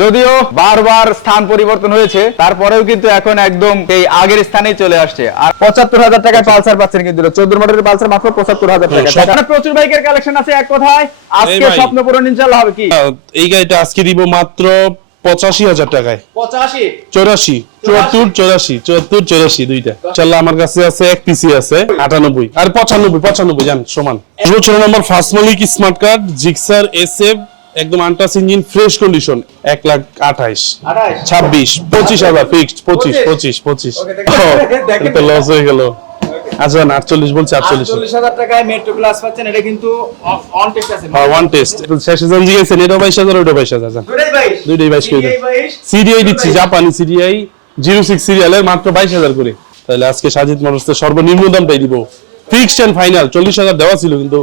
যদিও বারবার স্থান পরিবর্তন হয়েছে তারপরেও কিন্তু এখন একদম এই আগের স্থানেই চলে আসছে। আর পঁচাত্তর হাজার টাকায় পালসার পাচ্ছেন কিন্তু চোদ্দ মডেলের পালসার মাত্র পঁচাত্তর হাজার টাকা। প্রচুর বাইকের কালেকশন আছে এক কথায়। আজকে স্বপ্ন পূরণ ইনশাল্লাহ হবে কি? এই গাড়িটা আজকে দিব মাত্র পঁচাশি হাজার টাকায়। পঁচাশি? চৌরাশি চুয়াত্তর চৌরাশি চুয়াত্তর চৌরাশি দুইটা। চাল্লা আমার কাছে আছে এক পিসি আছে আটানব্বই। আর পঁচানব্বই পঁচানব্বই জান সমান। বছর নম্বর ফার্স্ট মালিক smart card Gixxer S F একদম আন্টাস ইঞ্জিন ফ্রেশ কন্ডিশন এক লাখ আঠাইশ ছাব্বিশ পঁচিশ হাজার ফিক্সড পঁচিশ পঁচিশ? পঁচিশ লস হয়ে গেল। আচ্ছা না আটচল্লিশ বলছে আটচল্লিশ। হাজার টাকায় মেট্রো ক্লাস পাচ্ছেন এটা কিন্তু অন টেস্ট আছে। হ্যাঁ ওয়ান টেস্ট শেষে জিগেছেন এটা বাইশ হাজার ওটা বাইশ হাজার বাইশ। দুইটাই বাইশ করে। সিডিআই দিচ্ছি। জাপানি সিডিআই জিরো সিক্স সিরিয়ালের মাত্র বাইশ হাজার করে। তাহলে আজকে সাজিদ মানুষের সর্বনিম্ন দামটাই দিব। ফিক্সড এন্ড ফাইনাল চল্লিশ হাজার দেওয়া ছিল কিন্তু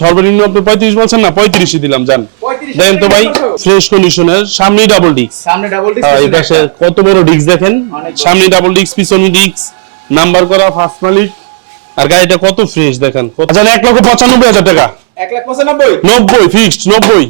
সর্বনিম্ন আপনি পঁয়ত্রিশ বলছেন না পঁয়ত্রিশই দিলাম জান 35 দেখেন তো ভাই ফ্রেশ কন্ডিশনের সামনে ডাবল ডিস্ক সামনে ডাবল ডিস্ক এই পাশে কত বড় ডিস্ক দেখেন? সামনে ডাবল ডিস্ক পিছনে ডিস্ক নাম্বার করা ফার্স্ট মালিক। আর গাড়িটা কত ফ্রেশ দেখেন? আচ্ছা এক লক্ষ পঁচানব্বই হাজার টাকা। এক লাখ পঁচানব্বই? নব্বই ফিক্সড নব্বই।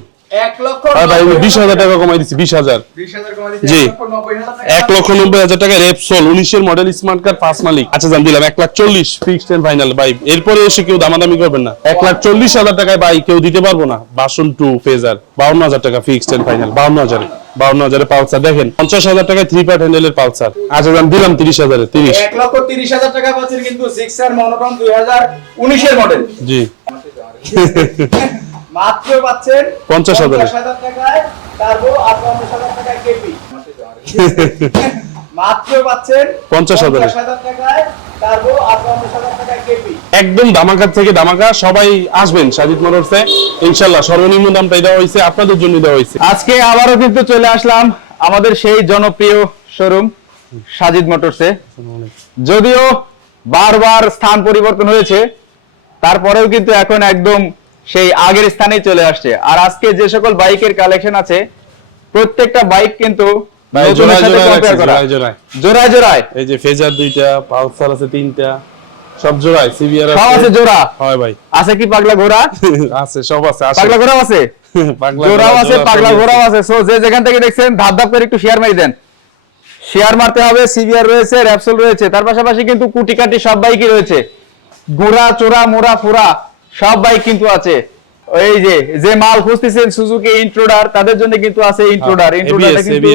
মডেল স্মার্ট কার্ড ফার্স্ট মালিক। আচ্ছা দিলাম এক লাখ চল্লিশ ফিক্সড এন্ড ফাইনাল ভাই এরপরে এসে কেউ দামাদামি করবেন না। এক লাখ চল্লিশ হাজার টাকায় ভাই কেউ দিতে পারব না। বাসন টু ফেজার বাউন্ন হাজার টাকা ফিক্সড এন্ড ফাইনাল বাউন্ন হাজার বাউন্ন হাজারে পালসার দেখেন পঞ্চাশ হাজার টাকায় থ্রি পার্ট হ্যান্ডেলের পালসার। আচ্ছা জান দিলাম তিরিশ হাজারে তিরিশ। এক লক্ষ তিরিশ হাজার টাকা পাচ্ছেন কিন্তু সিক্সার মনোটন দুই হাজার উনিশের মডেল জি। মাত্র পাচ্ছেন 50,000 হাজার। টাকায় টার্বো আর পঞ্চাশ হাজার টাকায় কেপি। মাত্র পাচ্ছেন 50,000 হাজার। টাকায় টার্বো আর পঞ্চাশ হাজার টাকায় কেপি। একদম দামাকার থেকে দামাকা সবাই আসবেন সাজিদ মোটরসে ইনশাল্লাহ সর্বনিম্ন দামটাই দেওয়া হয়েছে আপনাদের জন্য দেওয়া হয়েছে। আজকে আবারও কিন্তু চলে আসলাম আমাদের সেই জনপ্রিয় শোরুম সাজিদ মোটরসে। যদিও বারবার স্থান পরিবর্তন হয়েছে তারপরেও কিন্তু এখন একদম সেই আগের স্থানে চলে আসছে। আর আজকে যে সকল বাইকের কালেকশন আছে প্রত্যেকটা বাইক কিন্তু জোড়ায় জোড়ায় এই যে ফেজার দুইটা পালসার আছে তিনটা সব জোড়ায় সিভিআর সব আছে। জোড়া। হয় ভাই। আছে কি পাগলা ঘোড়া? আছে সব আছে পাগলা আছে? জোড়াও ঘোড়া, আছে জোড়া পাগলা ঘোড়াও আছে। আছে। সো যে যেখান থেকে দেখছেন ধাপ ধাপ করে একটু শেয়ার মারি দেন। শেয়ার মারতে হবে সিভিআর রয়েছে র্যাপসোল রয়েছে। তার পাশাপাশি কিন্তু কুটি কাটি সব বাইকই রয়েছে। ঘোড়া চোরা মোড়া ফুরা সব বাইক কিন্তু আছে। এই যে যে মাল খুঁজতেছেন সুজুকি ইন্ট্রোডার তাদের জন্য কিন্তু আছে ইন্ট্রোডার হ্যাঁ, ইন্ট্রোডারটা কিন্তু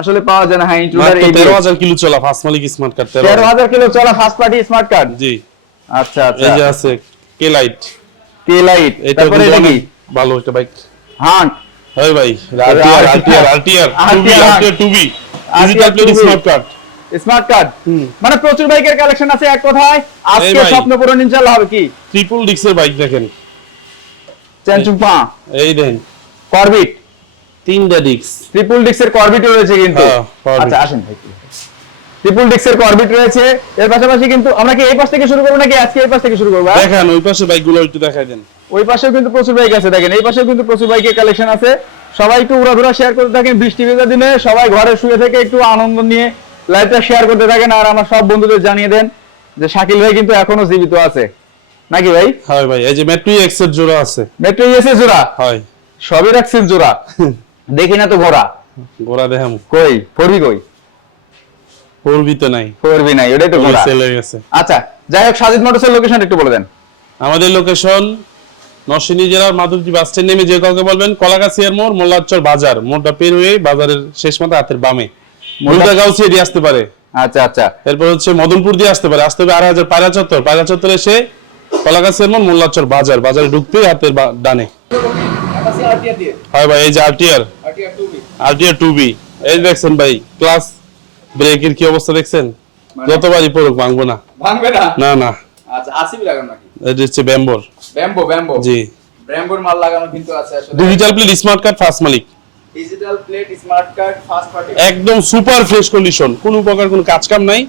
আসলে পাওয়া যায় না। হ্যাঁ ইন্ট্রোডার মাত্র তেরো হাজার কিলো চলা ফার্স্ট মালিক স্মার্ট কার্ড তেরো তেরো হাজার। হাজার কিলো চলা ফার্স্ট পার্টি স্মার্ট কার্ড জি। আচ্ছা আচ্ছা। এই যে আছে কে লাইট কে লাইট এটা তারপরে এটা কি? ভালো একটা বাইক হান্ট হয় ভাই RTR RTR RTR two B digital plate 2B smart card smart card. মানে প্রচুর বাইকের কালেকশন আছে এক কথায়। আজকে স্বপ্ন পূরণ ইনশাআল্লাহ হবে কি? ট্রিপল ডিক্সের বাইক দেখেন। চ্যানচুপা এই দেন। করবিট তিনটা ডিক্স ট্রিপল ডিক্সের করবিট রয়েছে কিন্তু। হ্যাঁ, আচ্ছা আসেন ভাই। ট্রিপল ডিক্সের করবিট রয়েছে। এর পাশাপাশি কিন্তু আমরা কি এই পাশ থেকে শুরু করব নাকি আজকে এই পাশ থেকে শুরু করব হ্যাঁ? দেখেন ওই পাশে বাইকগুলো একটু দেখাই দেন। ওই পাশেও কিন্তু প্রচুর বাইক আছে দেখেন। এই পাশেও কিন্তু প্রচুর বাইকের কালেকশন আছে। সবাই একটু উড়াধুরা শেয়ার করতে থাকেন বৃষ্টি ভেজা দিনে। সবাই ঘরে শুয়ে থেকে একটু আনন্দ নিয়ে লাইভটা শেয়ার করতে থাকেন আর আমার সব বন্ধুদের জানিয়ে দেন যে শাকিল ভাই কিন্তু এখনও জীবিত আছে। নাকি ভাই? হয় ভাই এই যে মেট্রো এক্সের জোড়া আছে। মেট্রো ইএসএ জোড়া? হয়। সবই রাখছেন জোড়া? দেখি না তো ঘোড়া। গোড়া দেখাম। কই? ফোরবি কই? পড়বি তো নাই। ফোরবি নাই ওটাই তো ঘোড়া। সেল গেছে। আচ্ছা যাই হোক সাজিদ মোটরসের লোকেশন একটু বলে দেন। আমাদের লোকেশন নরসিংদী জেলার মাধবদী বাস স্ট্যান্ড নেমে যে কাউকে বলবেন কলাগাছিয়ার মোড় মোল্লাচর বাজার। মোড়টা পের হয়ে বাজারের শেষ মাথা হাতের বামে। গাউসিয়া দিয়ে আসতে পারে। আচ্ছা আচ্ছা। এরপর হচ্ছে মদনপুর দিয়ে আসতে পারে। আসতে হবে আড়াই হাজার পায়রা চত্বর। পায়রা চত্বর এসে কলাগাছিয়ার মোড় মোল্লাচর বাজার। বাজারে ঢুকতেই হাতের বা- ডানে। হয় ভাই এই যে আরটিআর আরটিআর টু বি এই দেখছেন ভাই ক্লাস ব্রেকের কি অবস্থা দেখছেন? মানে? যতবারই পড়ুক ভাঙবো না। ভাঙবে না? না না। আচ্ছা আসিবি লাগানো নাকি? এটা হচ্ছে ব্যাম্বোর। Bamboo bamboo. জি। ব্যাম্বোর মাল লাগানো কিন্তু আছে আসলে। Digital plate smart card first মালিক। Digital plate smart card first party একদম সুপার ফ্রেশ কন্ডিশন কোনো প্রকার কোনো কাজ কাম নাই।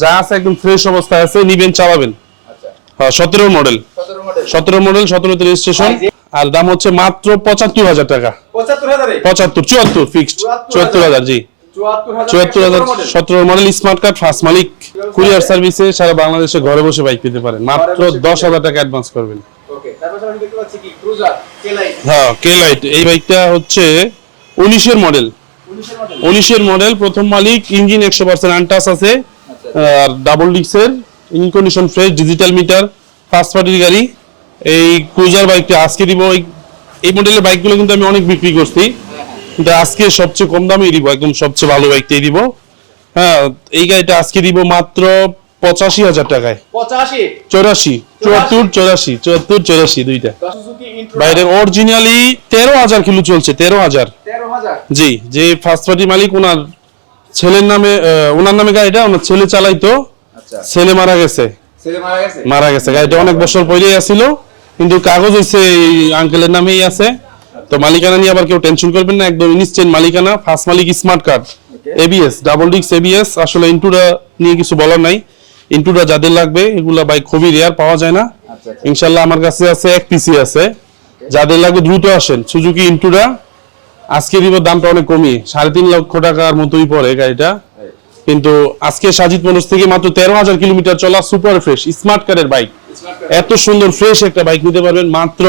যা আছে একদম ফ্রেশ অবস্থায় আছে নিবেন চালাবেন। আচ্ছা। হ্যাঁ সতেরো মডেল 17 মডেল সতেরো মডেল সতেরোতে রেজিস্ট্রেশন আর দাম হচ্ছে মাত্র পঁচাত্তর হাজার টাকা। 75000 এ পঁচাত্তর চুয়াত্তর ফিক্সড 74,000 চুয়াত্তর হাজার জি। 74000 চুয়াত্তর হাজার সতেরো মডেল স্মার্ট কার্ড ফার্স্ট মালিক। কুরিয়ার সার্ভিসে সারা বাংলাদেশে ঘরে বসে বাইক পেতে পারেন। মাত্র দশ হাজার টাকা অ্যাডভান্স করবেন। ওকে তারপর আমি দেখতে পাচ্ছি কি? ক্রুজার কে লাইট হ্যাঁ কে লাইট এই বাইকটা হচ্ছে উনিশের মডেল উনিশের মডেল প্রথম মালিক ইঞ্জিন একশো পার্সেন্ট আনটাস আছে আর double ডিক্সের engine condition fresh digital meter first পার্টির গাড়ি। এই ক্রুজার বাইকটা আজকে দিব। এই- মডেলের বাইকগুলো কিন্তু আমি অনেক বিক্রি করছি। কিন্তু আজকে সবচেয়ে কম দামে দিব, একদম সবচেয়ে ভালো বাইকটাই দিব। হ্যাঁ এই গাড়িটা আজকে দিব মাত্র পঁচাশি হাজার টাকায়। চৌরাশি চুয়াত্তর চৌরাশি চুয়াত্তর চৌরাশি দুইটা। বাইরে অরিজিনালি তেরো হাজার কিলো চলছে তেরো হাজার। জি যে ফার্স্ট পার্টি মালিক ওনার ছেলের নামে ওনার নামে গাড়িটা ওনার ছেলে চালাইতো। আচ্ছা। ছেলে মারা গেছে। মারা গেছে? গাড়িটা অনেক বছর পরেই আসছিল কিন্তু কাগজ হইছে এই আঙ্কেলের নামেই আছে। তো মালিকানা নিয়ে আবার কেউ টেনশন করবেন না একদম ইনস্ট্যান্ট মালিকানা ফার্স্ট মালিক স্মার্ট কার্ড এবিএস ডাবল ডিক্স এবিএস আসলে ইন্টুটা নিয়ে কিছু বলার নাই। ইন্টুটা যাদের লাগবে এগুলা বাইক খুবই রেয়ার পাওয়া যায় না। আচ্ছা আচ্ছা। ইনশাল্লাহ আমার কাছে আছে এক পিসি আছে। যাদের লাগবে দ্রুত আসেন। সুজুকি ইন্টুরা আজকে দিব দামটা অনেক কমিয়ে সাড়ে তিন লক্ষ টাকার মতোই পড়ে গাড়িটা। কিন্তু আজকে সাজিদ মানুষ থেকে মাত্র তেরো হাজার কিলোমিটার চলা সুপার ফ্রেশ স্মার্ট কারের বাইক এত সুন্দর ফ্রেশ একটা বাইক নিতে পারবেন মাত্র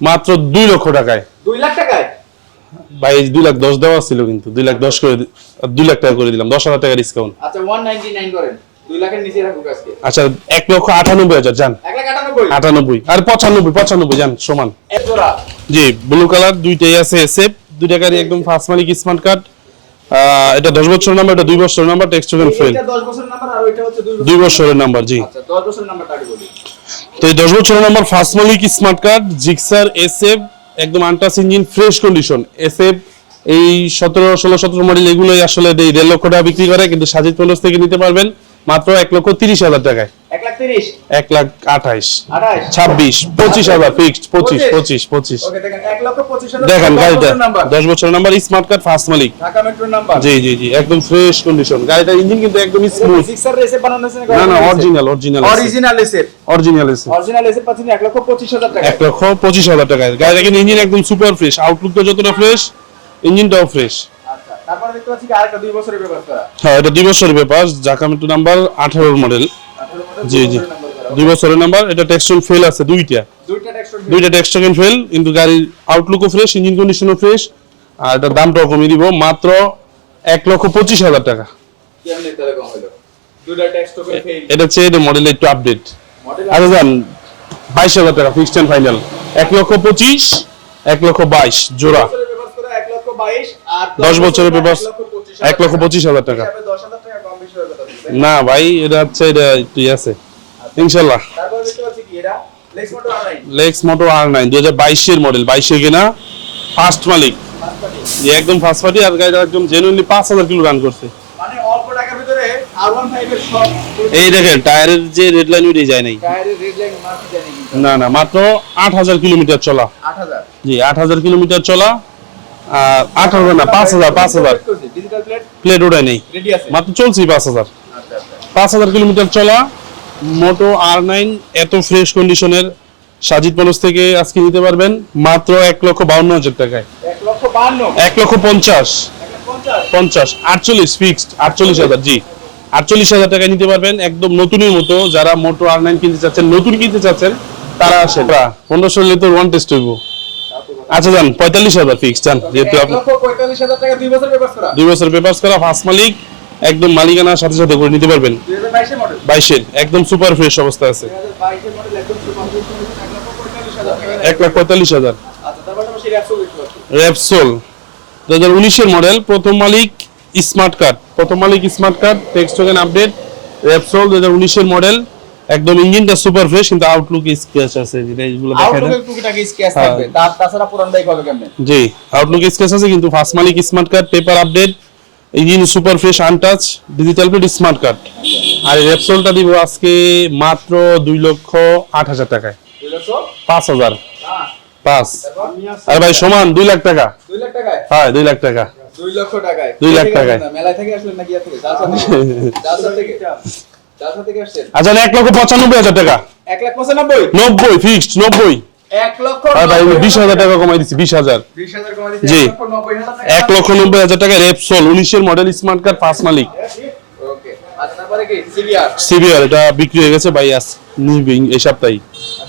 মাত্র দুই লক্ষ টাকায়। দুই লাখ টাকায়? ভাই দুই লাখ দশ দেওয়া ছিল কিন্তু দুই লাখ দশ করে দুই লাখ টাকা করে দিলাম দশ হাজার টাকা ডিসকাউন্ট আচ্ছা ওয়ান নাইনটি নাইন করেন। আচ্ছা এক লক্ষ আটানব্বই হাজার যান। আটানব্বই? আর পঁচানব্বই পঁচানব্বই যান সমান। জি ব্লু কালার দুইটাই আছে এসএফ দুইটা গাড়ি একদম ফার্স্ট মালিক স্মার্ট কার্ড এটা দশ বছরের নাম্বার এটা দুই বছরের নাম্বার টেক্সট টোকেন ফেল দুই বছর বছরের নাম্বার জি। আচ্ছা তো এই দশ বছরের নাম্বার ফার্স্ট মালিক স্মার্ট কার্ড জিক্সার এসএফ একদম untouched engine fresh condition SF এই সতেরো ষোলো সতেরো মডেল এগুলোই আসলে এই দেড় লক্ষ টাকা বিক্রি করে কিন্তু সাজিদ পলস থেকে নিতে পারবেন। মাত্র এক লক্ষ তিরিশ হাজার টাকায়। এক লাখ আঠাইশ। ছাব্বিশ পঁচিশ হাজার ফিক্সড পঁচিশ পঁচিশ? পঁচিশ দেখেন গাড়িটা দশ বছরের নাম্বার স্মার্ট কার্ড ফার্স্ট মালিক। জি জি জি একদম ফ্রেশ কন্ডিশন গাড়িটার ইঞ্জিন কিন্তু একদম স্মুথ না না অরিজিনাল অরিজিনাল অরিজিনাল এসে অরিজিনাল আছে অরিজিনাল এসে পাচ্ছেন এক লক্ষ পঁচিশ হাজার টাকা। এক লক্ষ পঁচিশ হাজার টাকায়। গাড়িটা কিন্তু ইঞ্জিন একদম সুপার ফ্রেশ আউটলুকটা যতটা ফ্রেশ ইঞ্জিনটাও ফ্রেশ তারপরে দেখতে পাচ্ছি আরেকটা দুই বছরের ব্যবস্থা হ্যাঁ এটা দুই বছরের ব্যাপার। জাকামেটু নাম্বার আঠারোর মডেল মডেল জি জি। দুই বছরের নাম্বার এটা টেক্সটন ফেল আছে দুইটা। দুইটা টেক্সট দুইটা ফেল কিন্তু গাড়ির আউটলুকও ফ্রেশ ইঞ্জিন কন্ডিশনও ফ্রেশ আর এটার দামটাও কমিয়ে দিব মাত্র এক লক্ষ পঁচিশ হাজার টাকা। এটা হচ্ছে এটা মডেলের একটু আপডেট মডেল আচ্ছা যান বাইশ হাজার টাকা ফিক্সড অ্যান্ড ফাইনাল এক লক্ষ পঁচিশ এক লক্ষ বাইশ জোড়া। দশ বছরের পেপার এক লক্ষ পঁচিশ হাজার টাকা। না ভাই এটা হচ্ছে এটা একটু ইয়ে আছে। ইনশাল্লাহ। কি এটা? লেক্স আর নাই লেক্স মোটো আর নাইন দু হাজার বাইশের মডেল বাইশে কিনা? ফার্স্ট মালিক। একদম ফার্স্ট পার্টি আর গাড়িটা একদম জেনুইনলি পাঁচ হাজার কিলো রান করছে। মানে এই দেখেন টায়ারের যে রেড লাইন ওইটাই যায় নাই। না না মাত্র আট হাজার কিলোমিটার চলা। জি আট হাজার কিলোমিটার চলা। আট হাজার না পাঁচ হাজার পাঁচ হাজার। প্লেট ওটাই নেই। মাত্র চলছি পাঁচ হাজার। আচ্ছা আচ্ছা। পাঁচ হাজার কিলোমিটার চলা মোটো আর নাইন এত ফ্রেশ কন্ডিশনের সাজিদ মানুষ থেকে আজকে নিতে পারবেন মাত্র এক লক্ষ বাউন্ন হাজার টাকায়। এক লক্ষ পঞ্চাশ। পঞ্চাশ আটচল্লিশ ফিক্সড আটচল্লিশ হাজার জি। আটচল্লিশ হাজার টাকায় নিতে পারবেন একদম নতুনের মতো যারা মোটো আর নাইন কিনতে চাচ্ছেন নতুন কিনতে চাচ্ছেন তারা আসেন। পনেরোশো লিটার ওয়ান টেস্ট হইব। আচ্ছা যান পঁয়তাল্লিশ হাজার ফিক্সড যান যেহেতু দুই বছর পেপার করা। ফার্স্ট মালিক একদম মালিকানার সাথে সাথে করে নিতে পারবেন। বাইশের একদম সুপার ফ্রেশ অবস্থা আছে। এক লাখ পঁয়তাল্লিশ হাজার। আচ্ছা র্যাপসোল দু হাজার উনিশের মডেল প্রথম মালিক স্মার্ট কার্ড প্রথম মালিক smart card tax token update Repsol দু হাজার উনিশের মডেল একদম ইঞ্জিনটা সুপার ফ্রেশ কিন্তু আউটলুক স্ক্র্যাচ আছে যেটা এগুলো দেখা যায় স্কেচ হ্যাঁ। থাকবে। তার তাছাড়া পুরান বাইক হবে কেমনে? জি আউটলুক স্ক্র্যাচ আছে কিন্তু ফার্স্ট মালিক smart card paper update engine super fresh untouched digital plate smart card আর র্যাপসোলটা দিব আজকে মাত্র দুই লক্ষ আট হাজার টাকায়। পাঁচ হাজার। পাঁচ। আরে ভাই সমান দুই লাখ টাকা। দুই লাখ টাকায়? হ্যাঁ দুই লাখ টাকা। দুই লক্ষ টাকায়। দুই লাখ টাকায়। মেলায় থেকে আসলেন নাকি থেকে থেকে? আচ্ছা এক লক্ষ পঁচানব্বই হাজার টাকা। এক লাখ পঁচানব্বই? নব্বই ফিক্সড নব্বই। বিশ হাজার টাকা। কমাই দিচ্ছি বিশ হাজার। জি। এক লক্ষ নব্বই হাজার টাকা। রেপসোল উনিশের মডেল স্মার্ট কার্ড ফার্স্ট মালিক। আচ্ছা সিবিআর এটা বিক্রি হয়ে গেছে ভাই আজ নিবে এই সপ্তাহে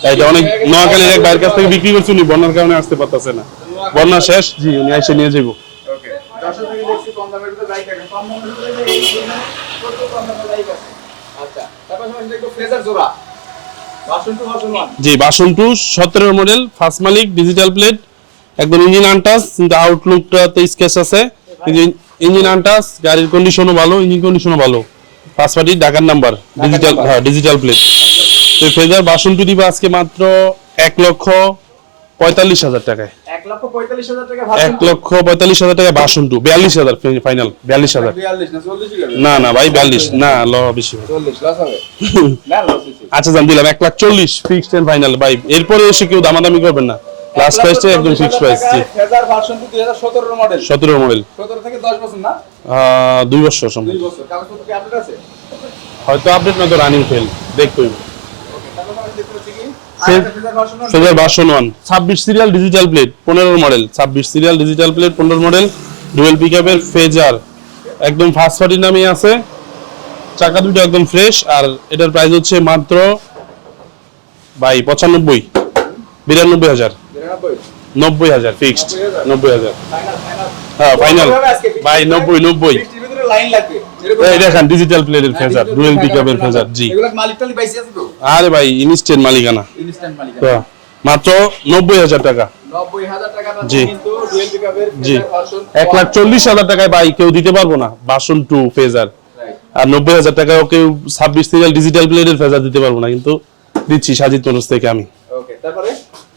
এটা অনেক নোয়াখালীর এক ভাইয়ের কাছ থেকে বিক্রি করছি উনি বন্যার কারণে আসতে পারতেছে না। বন্যা শেষ? জি উনি এসে নিয়ে যাব ওকে দর্শক থেকে দেখছি কম দামের ভিতরে বাইক আছে কম দামের ভিতরে এই ধরনের ছোট কম দামের বাইক আছে আচ্ছা তার পাশাপাশি দেখব ফ্রেজার জোড়া জি বাসন টু সতেরো মডেল ফার্স্ট মালিক ডিজিটাল প্লেট একদম ইঞ্জিন আনটাস কিন্তু আউটলুকটাতে স্কেচ আছে। ইঞ্জিন আনটাস গাড়ির কন্ডিশনও ভালো ইঞ্জিন কন্ডিশনও ভালো। ফার্স্ট পার্টি ঢাকার নাম্বার ডিজিটাল হ্যাঁ ডিজিটাল প্লেট তো ফেজার বাসন টু দিবে আজকে মাত্র এক লক্ষ পঁয়তাল্লিশ হাজার টাকায়। এক লক্ষ পঁয়তাল্লিশ হাজার টাকা বাসন টু বিয়াল্লিশ হাজার ফাইনাল বিয়াল্লিশ হাজার। না না না ভাই বিয়াল্লিশ। না ল বেশি না আচ্ছা জান দিলাম। এক লাখ চল্লিশ ফিক্সড এন্ড ফাইনাল ভাই এরপরে এসে কেউ দামাদামি করবেন না। লাস্ট প্রাইসটা একদম ফিক্সড প্রাইস জি। ভার্সন টু দুই হাজার সতেরো মডেল সতেরো মডেল সতেরো থেকে দশ বছর না? দুই বছর সম্ভব দুই বছর। কাগজপত্র কি আপডেট আছে? হয়তো আপডেট নয়তো রানিং ফেল দেখতে হইব ওকে তারপর আমরা দেখতে পাচ্ছি কি সে- আরেকটা ফেজার ভার্সন ওয়ান ছাব্বিশ সিরিয়াল ডিজিটাল প্লেট পনেরো মডেল ছাব্বিশ সিরিয়াল ডিজিটাল প্লেট পনেরো মডেল ডুয়েল পিক আপের ফেজার একদম ফার্স্ট পার্টির নামে আছে। চাকা দুটো একদম ফ্রেশ আর এটার প্রাইস হচ্ছে মাত্র ভাই পঁচানব্বই। বিরানব্বই হাজার। নব্বই হাজার ফিক্সড নব্বই হাজার। হ্যাঁ ফাইনাল ভাই নব্বই নব্বই। লাইন লাগবে। এরকম এই দেখেন ডিজিটাল প্লেটের ফেজার ডুয়েল পিক আপের ফেজার। জি। আরে ভাই ইনস্ট্যান্ট মালিকানা। ইনস্ট্যান্ট মাত্র নব্বই হাজার টাকা। জি। জি। এক লাখ চল্লিশ হাজার টাকায় ভাই কেউ দিতে পারব না বাসন টু ফেজার। আর নব্বই হাজার টাকাও কেউ ছাব্বিশ সিরিয়াল ডিজিটাল প্লেটের ফেজার দিতে পারব না কিন্তু দিচ্ছি সাজিদ মনোজ থেকে আমি।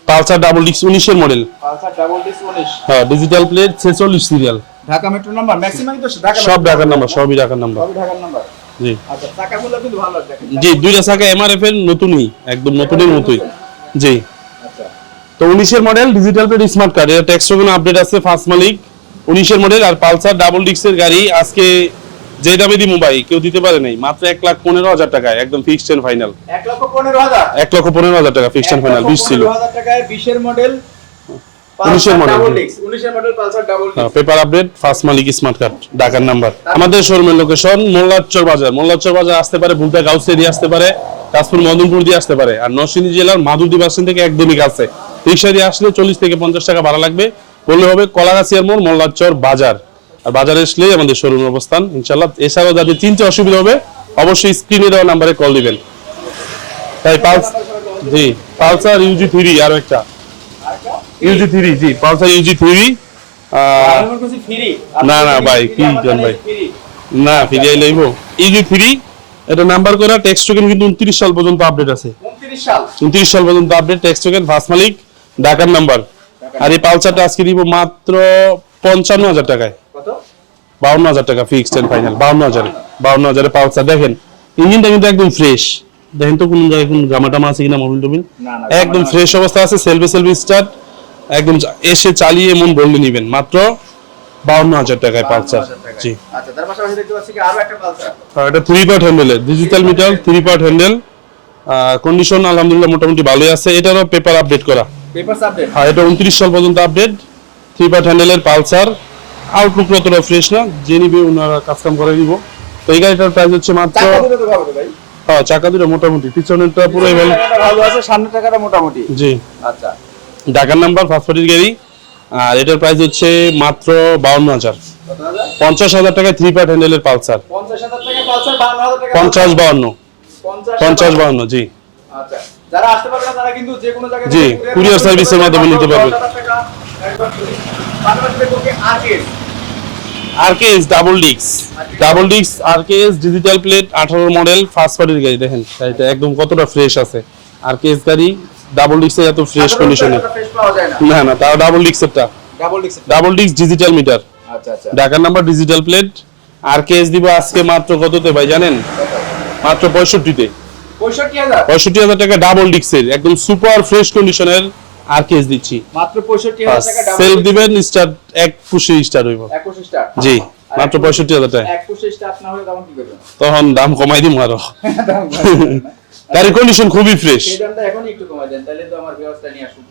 পালসার ডাবল ডিক্স উনিশের মডেল পালসার ডাবল ডিস্ক 19 হ্যাঁ ডিজিটাল প্লেট ছেচল্লিশ serial Dhaka metro number? Maximum তো ঢাকা সব ঢাকার নাম্বার। সবই ঢাকার নাম্বার। সবই ঢাকার নাম্বার? জি। আচ্ছা চাকাগুলো কিন্তু ভালো আছে দেখেন। জি দুইটা চাকা এমআরএফ এর নতুনই একদম নতুনের মতোই। জি। আচ্ছা। তো উনিশের model digital plate smart card এটা ট্যাক্স কোনো আপডেট আছে ফার্স্ট মালিক। উনিশের মডেল আর পালসার ডাবল ডিক্সের গাড়ি। আজকে যে দামে দি মোবাইল কেউ দিতে পারে নাই। মাত্র এক লাখ পনেরো হাজার টাকায় একদম ফিক্সড এন্ড ফাইনাল এক লক্ষ পনেরো হাজার? টাকা ফিক্সড এন্ড ফাইনাল বিশ ছিল। টাকায় বিশের মডেল উনিশের model paper update first smart card card ঢাকার নাম্বার আমাদের শোরুমের লোকেশন মোল্লাচর বাজার। মোল্লাচর বাজার আসতে পারে গাউস দিয়ে আসতে পারে কাশপুর মদনপুর দিয়ে আসতে পারে। আর নরসিংদী জেলার বাস থেকে একদমই কাছে। রিক্সা দিয়ে আসলে চল্লিশ থেকে পঞ্চাশ টাকা ভাড়া লাগবে। বললে হবে কলাগাছিয়ার মোড় মোল্লাচর বাজার। আর বাজারে আসলেই আমাদের শোরুমের অবস্থান। ইনশাল্লাহ এছাড়াও যাদের চিনতে অসুবিধা হবে অবশ্যই স্ক্রিনে দেওয়া নাম্বারে কল দিবেন। তাই পালস জি পালসার ইউজি থ্রি আরও একটা। ইউজি থ্রি জি পালসার ইউজি থ্রি ফ্রি না, না, ভাই, কি করেন ভাই? ফ্রি না ফিরিয়ে লইব। ইজি থ্রি এটা নাম্বার করা টেক্সট টোকেন কিন্তু উনত্রিশ সাল পর্যন্ত আপডেট আছে। 29 সাল। উনত্রিশ সাল পর্যন্ত আপডেট টেক্সট টোকেন ফার্স্ট মালিক ঢাকার নাম্বার আর এই পালসারটা আজকে দিব মাত্র পঞ্চান্ন হাজার টাকায়। কত? বাউন্ন হাজার টাকা ফিক্সড এন্ড ফাইনাল বাউন্ন হাজার বাউন্ন হাজারে পালসার দেখেন ইঞ্জিনটা কিন্তু একদম ফ্রেশ দেখেন তো কোন জায়গায় কোন গামা টামা আছে কিনা মোবিল টোবিল না, না, একদম ফ্রেশ অবস্থা আছে সেলফি সেলফি স্টার্ট একদম এসে চালিয়ে মন বললে নিবেন। মাত্র বাউন্ন হাজার টাকায় পালসার। জি। আচ্ছা এটা three part handle digital meter three part handle condition আলহামদুলিল্লাহ মোটামুটি ভালোই আছে। এটারও পেপার আপডেট করা। আর এটা উনত্রিশ সাল পর্যন্ত আপডেট থ্রি পার্ট হ্যান্ডেলের পালসার। আউটলুক অতটা ফ্রেশ না যে নিবে ওনারা কাজকাম করে দিব তো এই গাড়িটার প্রাইস হচ্ছে মাত্র হ্যাঁ চাকা দুটো মোটামুটি। পিছনেরটা পুরো ভালো আছে সামনের টাকাটা মোটামুটি? জি। আচ্ছা। ঢাকার নাম্বার ফার্স্ট পার্টির গাড়ি আর এটার প্রাইস হচ্ছে মাত্র বাউন্ন হাজার। পঞ্চাশ হাজার টাকায় থ্রি পার্ট হ্যান্ডেলের পালসার। পঞ্চাশ বাউন্ন পঞ্চাশ বাউন্ন। জি। আচ্ছা যারা আসতে পারবে তারা কিন্তু যে কোনো জায়গায় জি, কুরিয়ার সার্ভিসের মাধ্যমে নিতে পারবে। আরকেএস আরকেএস ডাবল ডিক্স double discs RKS digital plate আঠারো মডেল ফার্স্ট পার্টির গাড়ি দেখেন। গাড়িটা একদম কতটা ফ্রেশ আছে। আরকেএস গাড়ি ডাবল ডিক্সের এত ফ্রেশ কন্ডিশনে না। না তাও ডাবল ডিক্সেরটা ডাবল ডিক্স ডাবল ডিক্স ডিজিটাল মিটার আচ্ছা আচ্ছা। ঢাকার নাম্বার ডিজিটাল প্লেট আরকেএস দিব আজকে মাত্র কততে ভাই জানেন? মাত্র পঁয়ষট্টিতে। পঁয়ষট্টি হাজার। টাকা ডাবল ডিক্সের একদম সুপার ফ্রেশ কন্ডিশনের আর কেস দিচ্ছি। মাত্র পঁয়ষট্টি হাজার টাকা ডাবল সেলফ দিবেন স্টার্ট এক পুষে স্টার্ট হইব। জি মাত্র পঁয়ষট্টি হাজার টাকা। তখন কি করবেন? তখন দাম কমাই আরও। দাম না? গাড়ির কন্ডিশন খুবই ফ্রেশ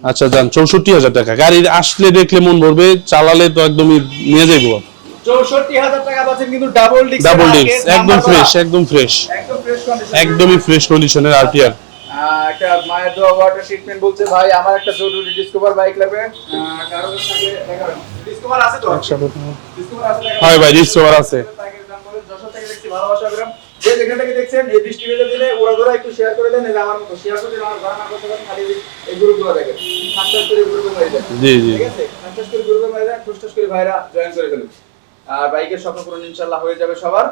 আচ্ছা যান চৌষট্টি হাজার টাকা। গাড়ির আসলে দেখলে মন ভরবে চালালে তো একদমই নিয়ে যাইবো। ডাবল ডিস্ক একদম ফ্রেশ একদম ফ্রেশ একদমই ফ্রেশ কন্ডিশনের আরটিআর একটা মায়ের দোয়া ওয়াটার ট্রিটমেন্ট বলছে ভাই আমার একটা জরুরি ডিসকভার বাইক লাগবে। ডিসকভার আছে তো? ডিসকভার আছে ভাই, ভালোবাসা। যে যেখান থেকে দেখছেন এই দিলে ওরা ধরে একটু শেয়ার করে দেন আমার মতো শেয়ার করে দিন আমার বানানা করতে পারেন খালি এই গ্রুপগুলো দেখেন। করে গ্রুপে মেরে দেন জি জি। ঠিক আছে? করে গ্রুপে মেরে দেন ঠুসঠুস করে ভাইরা জয়েন করে ফেলুন আর বাইকের স্বপ্ন পূরণ ইনশাআল্লাহ হয়ে যাবে সবার।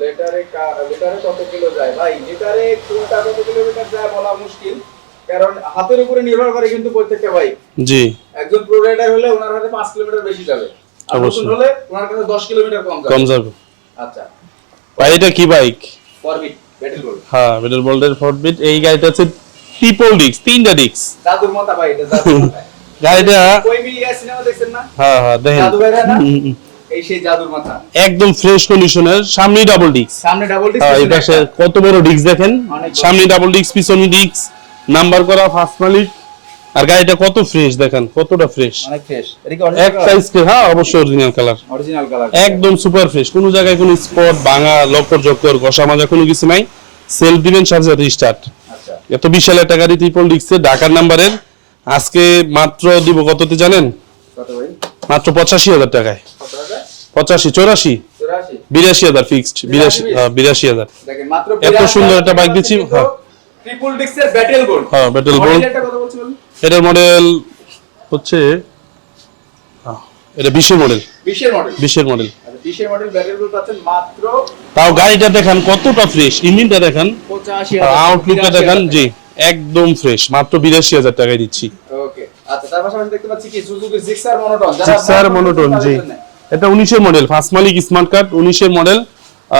লেটারে লেটারে কত কিলো যায়? ভাই লিটারে কোনটা কত কিলোমিটার যায় বলা মুশকিল। কারণ হাতের উপরে নির্ভর করে কিন্তু প্রত্যেকটা বাইক জি। একজন প্রো রাইডার হলে ওনার হাতে 5 কিলোমিটার বেশি যাবে। আর নতুন হলে ওনার কাছে 10 কিলোমিটার কম যাবে। কম যাবে। আচ্ছা। ভাই এটা কি বাইক ফরবিট ব্যাটেল গোল্ড হ্যাঁ বোল্টের ফোর্ট এই গাড়িটা হচ্ছে ট্রিপল ডিস্ক তিনটা ডিস্ক জাদুর ভাই এটা জাদুর গাড়িটা কই সিনেমা দেখছেন না? হ্যাঁ হ্যাঁ দেখেন। জাদু না। এই সেই জাদুর মাথা একদম ফ্রেশ কন্ডিশনের সামনে ডাবল ডিস্ক সামনে ডাবল হ্যাঁ এই পাশে কত বড় ডিস্ক দেখেন? সামনে ডাবল ডিস্ক পিছনে ডিস্ক নাম্বার করা ফার্স্ট মালিক। আর গাড়িটা কত ফ্রেশ দেখেন কতটা ফ্রেশ অনেক ফ্রেশ এটা কি এক সাইজ হ্যাঁ অবশ্যই অরিজিনাল কালার অরিজিনাল কালার একদম সুপার ফ্রেশ কোনো জায়গায় কোনো স্পট ভাঙা লক্কর জক্কর ঘষা মাজা কোনো কিছু নাই। সেলফ দিবেন সাথে সাথে স্টার্ট আচ্ছা। এত বিশাল একটা গাড়ি ট্রিপল ডিস্কে ঢাকার নাম্বারের আজকে মাত্র দিব কততে জানেন? কত ভাই? মাত্র পঁচাশি হাজার টাকায়। পঁচাশি চৌরাশি? 84 বিরাশি হাজার ফিক্সড বিরাশি হ্যাঁ, বিরাশি হাজার। দেখেন মাত্র এত সুন্দর একটা বাইক দিচ্ছি, হ্যাঁ। ট্রিপল ডিস্কের ব্যাটেল গোল্ড হ্যাঁ ব্যাটেল বলুন। এটার মডেল হচ্ছে এটা বিশের মডেল 20 এর মডেল বিশের মডেল আচ্ছা 20 এর মডেল ব্যাটেল গোল্ড পাচ্ছেন মাত্র তাও গাড়িটা দেখেন কতটা ফ্রেশ ইঞ্জিনটা দেখেন। 85 আউটলুকটা দেখেন জি একদম ফ্রেশ মাত্র বিরাশি হাজার টাকায় দিচ্ছি। ওকে আচ্ছা তার পাশাপাশি দেখতে পাচ্ছি কি Suzuki Gixxer monotone Gixxer monotone জি। এটা উনিশের মডেল ফার্স্ট মালিক স্মার্ট কার্ড উনিশের মডেল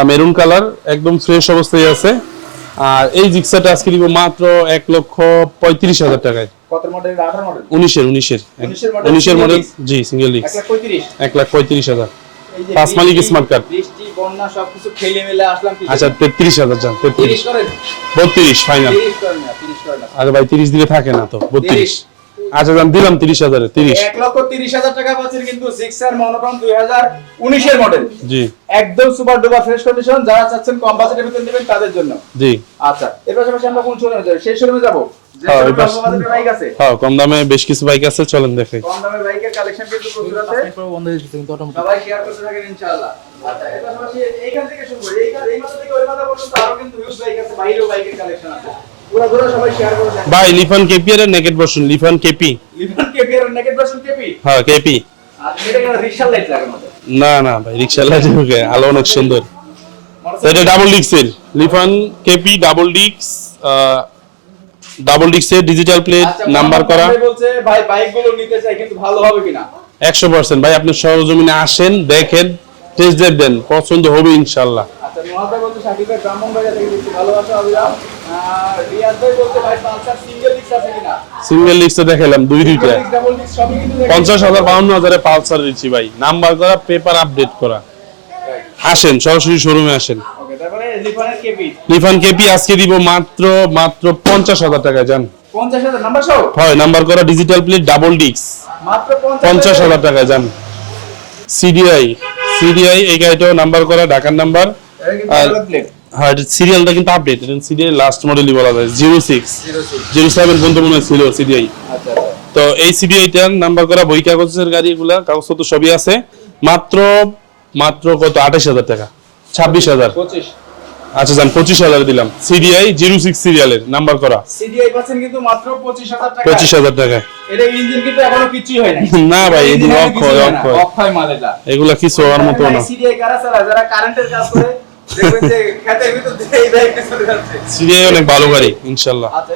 মেরুন কালার একদম ফ্রেশ অবস্থায় আছে। আর এই জিক্সাটা আজকে দিব মাত্র এক লক্ষ পঁয়ত্রিশ হাজার টাকায়। মডেল 18 মডেল উনিশের উনিশের। 19 এর model, উনিশের মডেল জি সিঙ্গেল ডিস্ক 1 লাখ 35 এক লাখ পঁয়ত্রিশ হাজার। পাঁচ মালিক স্মার্ট smart card। বৃষ্টি বন্যা সবকিছু খেলে মেলে আসলাম কি আচ্ছা তেত্রিশ হাজার যান তেত্রিশ। বত্রিশ ফাইনাল 30 করেন না 30 করেন না। আরে ভাই তিরিশ দিলে থাকে না তো বত্রিশ। আচ্ছা যান দিলাম তিরিশ হাজারে তিরিশ। এক লক্ষ তিরিশ হাজার টাকা পাচ্ছেন কিন্তু জিক্সার মনোটন দুই হাজার উনিশের মডেল জি। একদম সুপার ডুপার ফ্রেশ কন্ডিশন যারা চাচ্ছেন কম বাজেটের ভিতরে নেবেন তাদের জন্য। জি। আচ্ছা এর পাশাপাশি আমরা কোন শোরুমে যাব সেই শোরুমে যাব। হ্যাঁ, এই পাশে- অল্প বাইক আছে। হ্যাঁ কম দামে বেশ কিছু বাইক আছে চলেন দেখে কম দামের বাইকের কালেকশন কিন্তু প্রচুর আছে। বন্ধ হয়ে গেছে কিন্তু অটোমেটিক সবাই শেয়ার করতে থাকেন ইনশাআল্লাহ। আচ্ছা এর পাশাপাশি এইখান থেকে শুরু করি। এই এই মাথা থেকে ওই মাথা পর্যন্ত আরও কিন্তু হিউজ বাইক আছে বাইরেও বাইকের কালেকশন আছে। পুরো ধরে সবাই শেয়ার করে ভাই লিফান কেপি আর নেকেট বসুন লিফান কেপি। লিভান কেপিয়ার নেকেট ভার্সন কেপি? হ্যাঁ কেপি। আর এটা কেন রিকশা লাইট লাগানো না না ভাই রিক্সা লাগে আলো অনেক সুন্দর। এটা ডাবল ডিক্সের লিফান কেপি ডাবল ডিক্স ডাবল ডিক্সের ডিজিটাল প্লেট নাম্বার করা। বলছে ভাই বাইকগুলো নিতে চাই কিন্তু ভালো হবে কিনা? একশো পার্সেন্ট ভাই আপনি সরজমিনে আসেন দেখেন টেস্ট দেন। পছন্দ হবে ইনশাল্লাহ। আচ্ছা নোয়াজ ভাই বলছে শাকিব ভাই ব্রাহ্মণবাড়িয়া থেকে সিঙ্গেল আছে কিনা সিঙ্গেল ডিক্সে দেখালাম দুই দুইটা। পঞ্চাশ হাজার বাউন্ন হাজারে পালসার দিচ্ছি ভাই। নাম্বার করা পেপার আপডেট করা। আসেন সরাসরি শোরুমে আসেন। লিফান কেপি আজকে দিব মাত্র মাত্র পঞ্চাশ হাজার টাকায় যান হয় নাম্বার করা ডিজিটাল প্লেট ডাবল ডিক্স পঞ্চাশ হাজার। টাকায় যান সিডিআই সিডিআই এই গাড়িটাও নাম্বার করা ঢাকার নাম্বার আর- হ্যাঁ সিরিয়ালটা কিন্তু আপডেট সিডিআই লাস্ট মডেলই বলা যায় জিরো সিক্স জিরো সেভেন পর্যন্ত মনে ছিল সিডিআই আচ্ছা আচ্ছা। তো এই সিডিআইটার নাম্বার করা বই কাগজের গাড়ি এগুলা কাগজপত্র সবই আছে মাত্র মাত্র কত? আঠাশ হাজার টাকা। ছাব্বিশ হাজার। আচ্ছা যান পঁচিশ হাজার দিলাম। সিডিআই জিরো সিক্স সিরিয়ালের নাম্বার করা। সিডিআই পাচ্ছেন কিন্তু মাত্র পঁচিশ হাজার টাকা পঁচিশ হাজার টাকায়। এটা ইঞ্জিন কিন্তু এখনও কিছুই হয় না ভাই এগুলো অক্ষয় অক্ষয়। অক্ষয় মাল এটা এগুলা কিছু হওয়ার মতো না। সিডিআই কারা যারা কারেন্টের কাজ করে সিডিআই অনেক ভালো গাড়ি ইনশাল্লাহ। আচ্ছা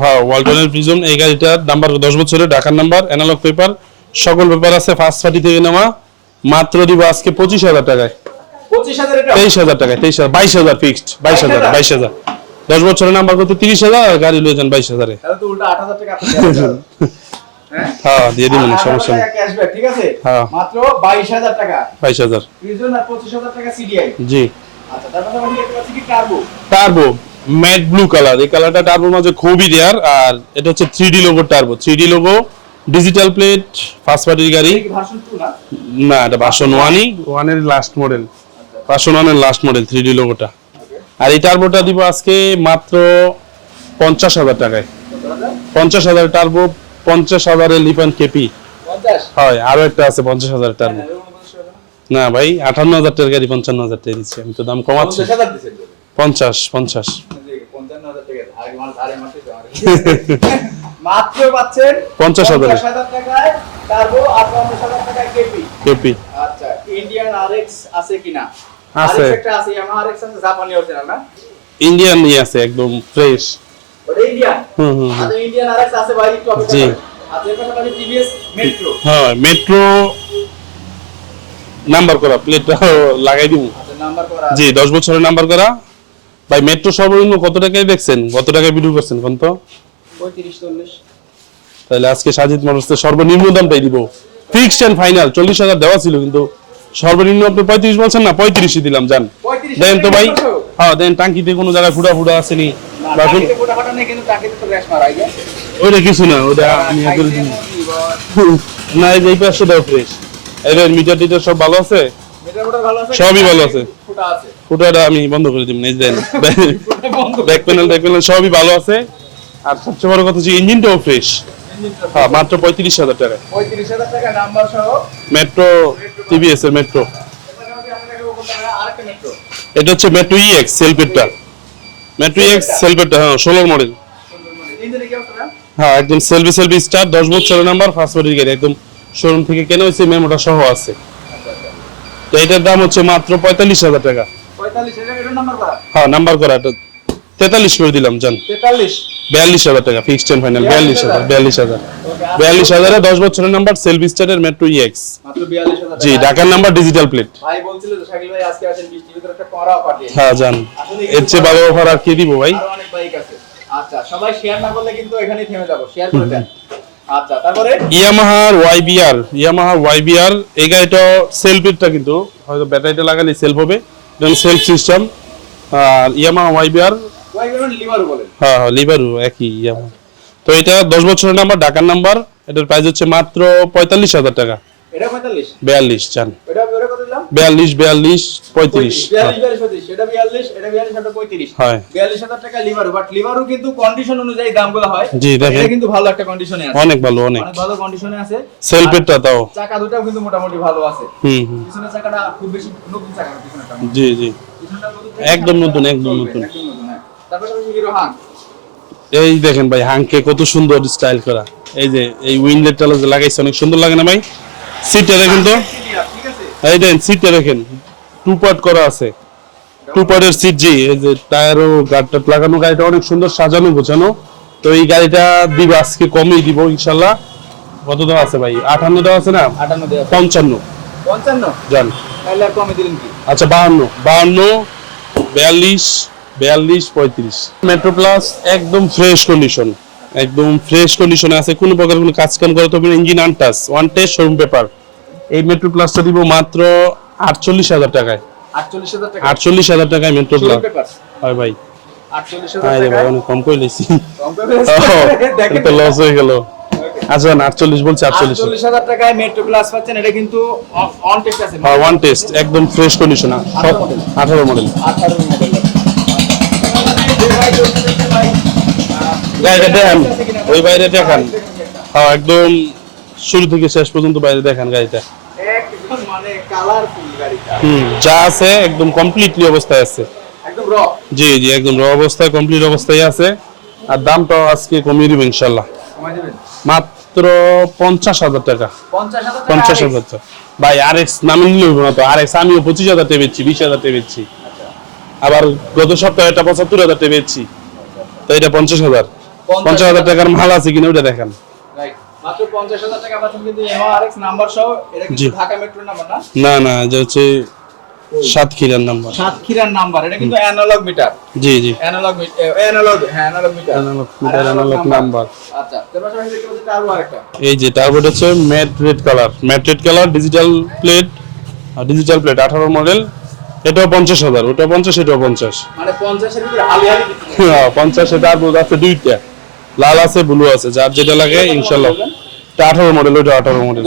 হ্যাঁ ওয়ালটনের প্রিজম এই গাড়িটার নাম্বার দশ বছরের ঢাকার নাম্বার অ্যানালগ পেপার সকল পেপার আছে ফার্স্ট পার্টি থেকে নেওয়া মাত্র দিব আজকে পঁচিশ হাজার টাকায়। তেইশ হাজার টাকায় তেইশ হাজার বাইশ হাজার ফিক্সড বাইশ হাজার বাইশ হাজার। দশ বছরের নাম্বার করতে তিরিশ হাজার গাড়ি লয়ে যান বাইশ হাজারে। হ্যাঁ? হ্যাঁ দিয়ে দিবেন সমস্যা নেই। টাকা ঠিক আছে? হ্যাঁ। মাত্র টাকা। প্রিজন আর টাকা সিডিআই জি। আচ্ছা তার পাশাপাশি দেখতে পাচ্ছি কি? Turbo Turbo matte blue colour এই কালারটা টার্বোর মাঝে খুবই রেয়ার আর এটা হচ্ছে three D logo Turbo three D logo digital plate first পার্টির গাড়ি। না? না এটা ভার্সন ওয়ানই ওয়ানের লাস্ট মডেল ভার্সন ওয়ানের লাস্ট মডেল থ্রি ডি লোগোটা আর এই টার্বোটা দিব আজকে মাত্র পঞ্চাশ হাজার টাকায়। পঞ্চাশ হাজার টার্বো পঞ্চাশ হাজারের লিপান কেপি। হয় আরও একটা আছে পঞ্চাশ হাজার টার্বো এরকম পঞ্চাশ টাকা না? ভাই আটান্ন হাজার টাকার গাড়ি পঞ্চান্ন হাজার টাকা দিচ্ছি আমি তো দাম কমাচ্ছি। পঞ্চাশ। পঞ্চাশ পঞ্চাশ। পঞ্চান্ন হাজার টাকা আগে মাস আরে মাসে তো আমার। মাত্র পাচ্ছেন পঞ্চাশ হাজার। টাকায় টার্বো আর পঞ্চাশ হাজার টাকায় কেপি। কেপি। আচ্ছা ইন্ডিয়ান আরএক্স আছে কিনা? আছে। একটা আছে ইয়ামাহা আরএক্স আছে জাপানি অরিজিনাল না? ইন্ডিয়ান আছে একদম ফ্রেশ ওটা ইন্ডিয়ান। আচ্ছা ইন্ডিয়ান আরএক্স আছে ভাই একটু জি। আচ্ছা এর পাশাপাশি টিভিএস মেট্রো হ্যাঁ মেট্রো নাম্বার করা প্লেটটা লাগাই দিব আচ্ছা নাম্বার করা। জি দশ বছরের নাম্বার করা। ভাই মেট্রো সর্বনিম্ন কত টাকায় দেখছেন? কত টাকায় ভিডিও করছেন কোন তো পঁয়ত্রিশ চল্লিশ। তাহলে আজকে সাজিদ সর্বনিম্ন দামটাই দিব। ফিক্সড এন্ড ফাইনাল চল্লিশ হাজার দেওয়া ছিল কিন্তু সর্বনিম্ন আপনি পঁয়ত্রিশ বলছেন না পঁয়ত্রিশই দিলাম জান দেন তো ভাই। হ্যাঁ দেন টাঙ্কিতে কোনো জায়গায় ফুটা ফুটা আসেনি। ওইটা কিছু না ওটা আমি করে দিই। না এই পাশে দাও ফ্রেশ এদের মিটার টিটার সব ভালো আছে? সবই ভালো আছে। ফোটা ফুটাটা আমি বন্ধ করে দিব এই দেন। ব্যাক প্যানেল ব্যাক প্যানেল সবই ভালো আছে। আর সবচেয়ে বড় কথা হচ্ছে ইঞ্জিনটাও ফ্রেশ হ্যাঁ মাত্র পঁয়ত্রিশ হাজার টাকা পঁয়ত্রিশ হাজার টাকা নাম্বার সহ মেট্রো টিভিএস এর মেট্রো এটা হচ্ছে মেট্রো ইএক্স সেলফেটটা মেট্রো ইএক্স সেলফেটটা হ্যাঁ ষোলোর মডেল হ্যাঁ একদম সেলফি সেলফি স্টার দশ বছরের নাম্বার ফার্স্ট বডির গাড়ি একদম শোরুম থেকে কেনা হয়েছে মেমোটা সহ আছে। তো এটার দাম হচ্ছে মাত্র পঁয়তাল্লিশ হাজার টাকা। হ্যাঁ নাম্বার করা এটা তেতাল্লিশ করে দিলাম জান। বিয়াল্লিশ হাজার টাকা ফিক্সড এন্ড ফাইনাল বিয়াল্লিশ হাজার বিয়াল্লিশ হাজার। বিয়াল্লিশ হাজারে দশ বছরের নাম্বার সেলফি স্টারের মেট্রো ইএক্স জি ঢাকার নাম্বার ডিজিটাল প্লেট ভাই বলছিল যে শাকিল ভাই আজকে আছেন বৃষ্টির ভিতরে একটা করা পাঠিয়ে হ্যাঁ জান। এর চেয়ে ভালো অফার আর কি দিব ভাই? আচ্ছা সবাই শেয়ার না করলে কিন্তু এখানেই থেমে যাব। শেয়ার করে দেন। আচ্ছা তারপরে? ইয়ামাহার ওয়াইবিআর ইয়ামাহা ওয়াইবিআর এই গাড়িটা সেলফিটটা কিন্তু হয়তো ব্যাটারিটা লাগালে সেলফ হবে। এটা সেলফ সিস্টেম আর ইয়ামাহা ওয়াইবিআর হ্যাঁ হ্যাঁ একই তো এটা দশ বছরের নাম্বার ঢাকার নাম্বার এটার প্রাইস হচ্ছে মাত্র পঁয়তাল্লিশ হাজার টাকা। বিয়াল্লিশ চান বিয়াল্লিশ বিয়াল্লিশ পঁয়ত্রিশ। হয়। জি, দেখেন। কিন্তু ভালো একটা কন্ডিশনে আছে। অনেক ভালো অনেক। অনেক ভালো কন্ডিশনে আছে। সেলফেটটা তাও। চাকা দুটাও কিন্তু মোটামুটি ভালো আছে। হুম হুম। পিছনের চাকাটা খুব বেশি নতুন চাকা জি জি। একদম নতুন, একদম নতুন। এই দেখেন ভাই হাঙ্কে কত সুন্দর স্টাইল করা। এই যে এই উইন্ডলেটটা যে লাগাইছে অনেক সুন্দর লাগে না ভাই? সিটটা দেখেন তো। এই দেখেন সিটটা দেখেন। টু পার্ট করা আছে। টু পার্টের সিট জি এই যে টায়ারও গাড়টা লাগানো গাড়িটা অনেক সুন্দর সাজানো গোছানো। তো এই গাড়িটা দিব আজকে কমই দিব ইনশাল্লাহ। কত দেওয়া আছে ভাই? আটান্ন দেওয়া আছে না? আটান্ন দেওয়া পঞ্চান্ন। পঞ্চান্ন? জান। আচ্ছা বাহান্ন। বাহান্ন বিয়াল্লিশ বিয়াল্লিশ পঁয়ত্রিশ। মেট্রো প্লাস একদম ফ্রেশ কন্ডিশন একদম ফ্রেশ কন্ডিশনে আছে। কোনো প্রকার কোনো কাজ কাম হবে engine untouched one test showroom paper এই মেট্রো প্লাসটা দিব মাত্র আটচল্লিশ হাজার টাকায়। আটচল্লিশ হাজার টাকায় মেট্রো প্লাস হয় ভাই। অনেক কম করে তো লস হয়ে গেল। আচ্ছা আটচল্লিশ বলছে আটচল্লিশ। আটচল্লিশ হাজার টাকায় মেট্রো প্লাস পাচ্ছেন এটা কিন্তু অন টেস্ট আছে। হ্যাঁ ওয়ান টেস্ট একদম ফ্রেশ কন্ডিশন আঠারো মডেল আঠারো মডেল গাড়িটা দেখান। ওই বাইরে দেখান। হ্যাঁ একদম শুরু থেকে শেষ পর্যন্ত বাইরে দেখান গাড়িটা। একদম মানে কালারফুল গাড়িটা হুম যা আছে একদম কমপ্লিটলি অবস্থায় আছে। জি জি একদম র অবস্থায় কমপ্লিট অবস্থায় আছে। আর দামটাও আজকে কমিয়ে দিব ইনশাল্লাহ মাত্র পঞ্চাশ হাজার টাকা। পঞ্চাশ হাজার টাকা ভাই আর এক্স নামে নিলে হইব না তো। আর এক্স আমিও পঁচিশ হাজার টাকা বেচছি বিশ হাজার টাকা বেচছি। আবার গত সপ্তাহে এটা পঁচাত্তর হাজার টাকা বেচছি। তো এটা পঞ্চাশ হাজার। পঞ্চাশ হাজার টাকার মাল আছে কিনা ওটা দেখান। নাম্বার নাম্বার না? না এটা হচ্ছে সাতক্ষীরার নাম্বার সাতক্ষীরার নাম্বার এটা কিন্তু অ্যানালগ মিটার জি জি। অ্যানালগ অ্যানালগ হ্যাঁ অ্যানালগ মিটার analog number। আচ্ছা আরেকটা। এই যে তারপর হচ্ছে matte red colour matte red colour digital plate digital plate আঠারো মডেল এটাও পঞ্চাশ হাজার ওটা পঞ্চাশ এটাও পঞ্চাশ। মানে। হ্যাঁ, পঞ্চাশ এটা আর আছে দুইটা। লাল আছে ব্লু আছে যার যেটা লাগে ইনশাল্লাহ। এটা আঠারো মডেল ওইটা আঠারো মডেল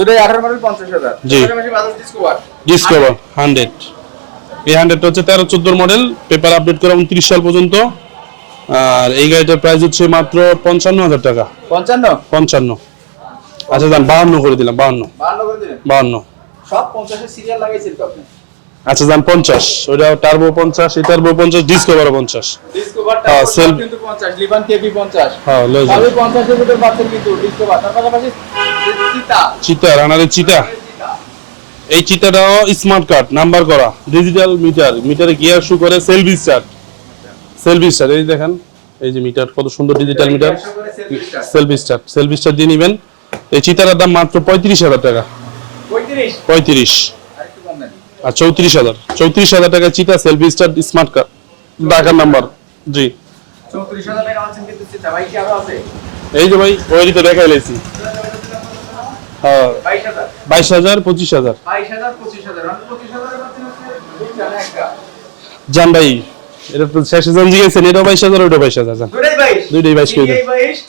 জি। ডিসকভার হান্ড্রেড এই হান্ড্রেডটা হচ্ছে তেরো চোদ্দোর মডেল পেপার আপডেট করা উনত্রিশ সাল পর্যন্ত। আর এই গাড়িটার প্রাইস হচ্ছে মাত্র পঞ্চান্ন হাজার টাকা। পঞ্চান্ন? পঞ্চান্ন। আচ্ছা বাহান্ন করে দিলাম বাহান্ন। বাহান্ন বাহান্ন। সব পঞ্চাশের সিরিয়াল লাগাইছেন তো আপনি? আচ্ছা যান পঞ্চাশ। ওইটা টার্বো পঞ্চাশ এই টার্বো পঞ্চাশ ডিসকভারও পঞ্চাশ। ডিসকভারটা হ্যাঁ, কিন্তু 50 লিবান কেপি 50 হ্যাঁ লয়ে যান সবই 50 এর ভিতর পাচ্ছেন কিন্তু ডিসকভার তার পাশাপাশি চিতা। চিতা রানারের চিতা। এই চিতাটাও স্মার্ট কার্ড নাম্বার করা ডিজিটাল মিটার মিটারে গিয়ার শু করে সেলফি স্টার্ট সেলফি স্টার্ট এই দেখেন এই যে মিটার কত সুন্দর ডিজিটাল মিটার একশো করে selfie star। Selfie start selfie start দিয়ে নেবেন। এই চিতার দাম মাত্র পঁয়ত্রিশ হাজার টাকা। 35 পঁয়ত্রিশ। দেন আর চৌত্রিশ হাজার। চৌত্রিশ হাজার টাকা Cheetah selfie start smart card. ঢাকার নাম্বার। জি। 34000 টাকা আছেন কিন্তু চিতা ভাই কি আরও আছে। এই যে ভাই ওইটি তো দেখাই লাইছি। হ্যাঁ। 22000 বাইশ হাজার পঁচিশ হাজার। 22000 25000 আর 25000 এর পাচ্ছেন হচ্ছে দুইটা না একটা। জান ভাই এটা তো শেষে জান জিগেছেন এটাও বাইশ হাজার ওইটাও বাইশ হাজার জান। দুইটাই 22 দুইটাই 22 করে।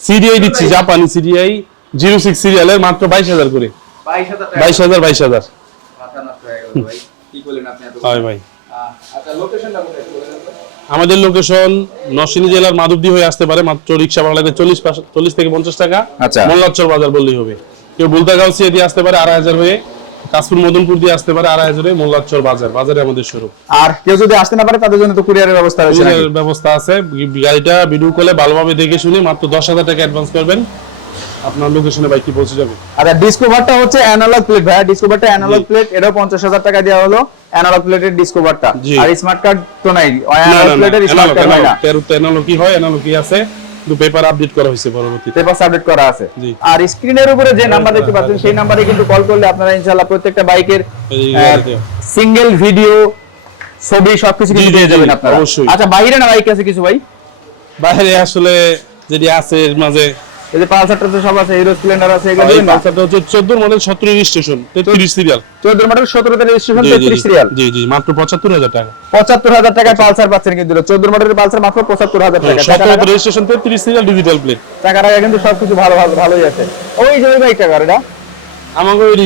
সিডিআই দিচ্ছি জাপানি সিডিআই জিরো সিক্স সিরিয়ালের মাত্র বাইশ হাজার করে। 22000 টাকা। বাইশ হাজার বাইশ হাজার। আপনি এত হয় ভাই। আচ্ছা লোকেশনটা কোথায়? আমাদের লোকেশন নরসিংদী জেলার মাধবদী হয়ে আসতে পারে মাত্র রিক্সা ভাড়া চল্লিশ চল্লিশ থেকে পঞ্চাশ টাকা। আচ্ছা। মোল্লাচর বাজার বললেই হবে। কেউ বুলতাগাঁও সিয়ে দিয়ে আসতে পারে আড়াই হাজার হয়ে কাশপুর মদনপুর দিয়ে আসতে পারে আড়াই হাজার হয়ে মোল্লাচর বাজার। বাজারে আমাদের শুরু আর কেউ যদি আসতে না পারে তাদের জন্য তো কুরিয়ারের ব্যবস্থা নাকি? কুরিয়ারের ব্যবস্থা আছে। গাড়িটা ভিডিও কলে ভালোভাবে দেখে শুনে মাত্র দশ হাজার টাকা অ্যাডভান্স করবেন। আপনার লোকেশনে বাইকটি পৌঁছে যাবে? আচ্ছা ডিসকভারটা হচ্ছে অ্যানালগ প্লেট ভাই ডিসকভারটা অ্যানালগ প্লেট পঞ্চাশ হাজার টাকা দেওয়া হলো অ্যানালগ প্লেটের ডিসকভারটা আর স্মার্ট কার্ড তো নাই। অ্যানালগ প্লেটের স্মার্ট কার্ড হয় না। তেরো কি হয় এনালো কি আছে। কিন্তু পেপার আপডেট করা হয়েছে পরবর্তীতে। পেপার আপডেট করা আছে। আর স্ক্রিনের উপরে যে নাম্বার দেখতে পাচ্ছেন সেই নাম্বারে কিন্তু কল করলে আপনারা ইনশাআল্লাহ প্রত্যেকটা বাইকের সিঙ্গেল ভিডিও ছবি সবকিছু কিন্তু পেয়ে যাবেন আপনারা। অবশ্যই। আচ্ছা বাইরে না বাইক আছে কিছু ভাই? বাইরে আসলে যেটি আছে এর মাঝে এই যে পালসারটা তো সব আছে হিরো স্প্লেন্ডার আছে এগুলো পালসারটা হচ্ছে চোদ্দ মডেল সতেরো রেজিস্ট্রেশন তেত্রিশ সিরিয়াল 14 মডেল 17 তে রেজিস্ট্রেশন জি জি 33 সিরিয়াল জি জি মাত্র পঁচাত্তর হাজার টাকা 75000 টাকায় পালসার পাচ্ছেন কিন্তু 14 মডেলের পালসার মাত্র 75000 টাকা সতেরো টাকা রেজিস্ট্রেশন তেত্রিশ সিরিয়াল ডিজিটাল প্লেট টাকা টাকা কিন্তু সবকিছু ভালো ভালো ভালোই আছে ওই যে ওই বাইকটা আমাকে ওই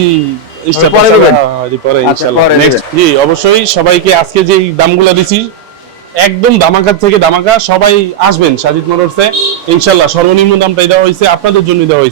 পরে দিবেন? পরে আচ্ছা, ইনশাআল্লাহ নেক্সট জি অবশ্যই সবাইকে আজকে যে দামগুলো দিছি একদম ধামাকা থেকে দামাকা সবাই আসবেন সাজিদ মোটরসে ইনশাল্লাহ সর্বনিম্ন দামটাই দেওয়া হয়েছে, আপনাদের জন্য দেওয়া হয়েছে।